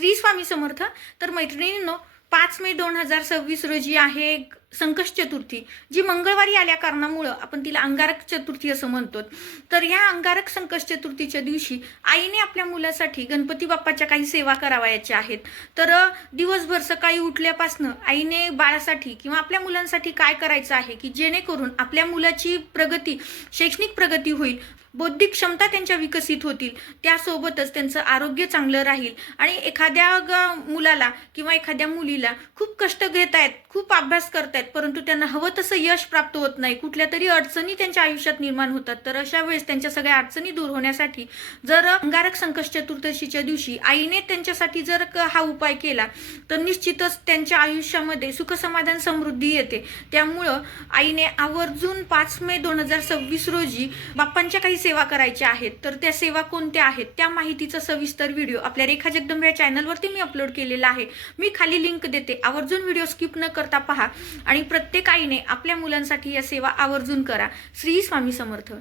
श्री स्वामी समर्थ. तर मैत्रिणींनो, 5 मे 2026 रोजी आहे संकष्ट चतुर्थी, जी मंगळवारी आल्या कारणामुळं आपण तिला अंगारक चतुर्थी असं म्हणतो. तर ह्या अंगारक संकष्ट चतुर्थीच्या दिवशी आईने आपल्या मुलासाठी गणपती बाप्पाच्या काही सेवा करावयाच्या आहेत. तर दिवसभर सकाळी उठल्यापासनं आईने बाळासाठी किंवा आपल्या मुलांसाठी काय करायचं आहे की जेणेकरून आपल्या मुलाची प्रगती, शैक्षणिक प्रगती होईल, बौद्धिक क्षमता त्यांच्या विकसित होतील, त्यासोबतच त्यांचं आरोग्य चांगलं राहील. आणि एखाद्या मुलाला किंवा एखाद्या मुलीला खूप कष्ट घेत आहेत, खूप अभ्यास करतायत, परंतु त्यांना हवं तसं यश प्राप्त होत नाही, कुठल्या तरी अडचणी त्यांच्या आयुष्यात निर्माण होतात. तर अशा वेळेस त्यांच्या सगळ्या अडचणी दूर होण्यासाठी जर अंगारक संकष्ट चतुर्दशीच्या दिवशी आईने त्यांच्यासाठी जर हा उपाय केला तर निश्चितच त्यांच्या आयुष्यामध्ये सुख समाधान समृद्धी येते. त्यामुळं आईने आवर्जून 5 मे 2026 रोजी बाप्पांच्या काही सेवा करायच्या आहेत. तर त्या सेवा कोणत्या आहेत त्या माहितीचा सविस्तर व्हिडिओ आपल्या रेखा जगदंबे या चॅनलवरती मी अपलोड केलेला आहे. मी खाली लिंक देते, आवर्जून व्हिडिओ स्किप न करता पहा आणि प्रत्येक आईने आपल्या मुलांसाठी या सेवा आवर्जून करा. श्री स्वामी समर्थ.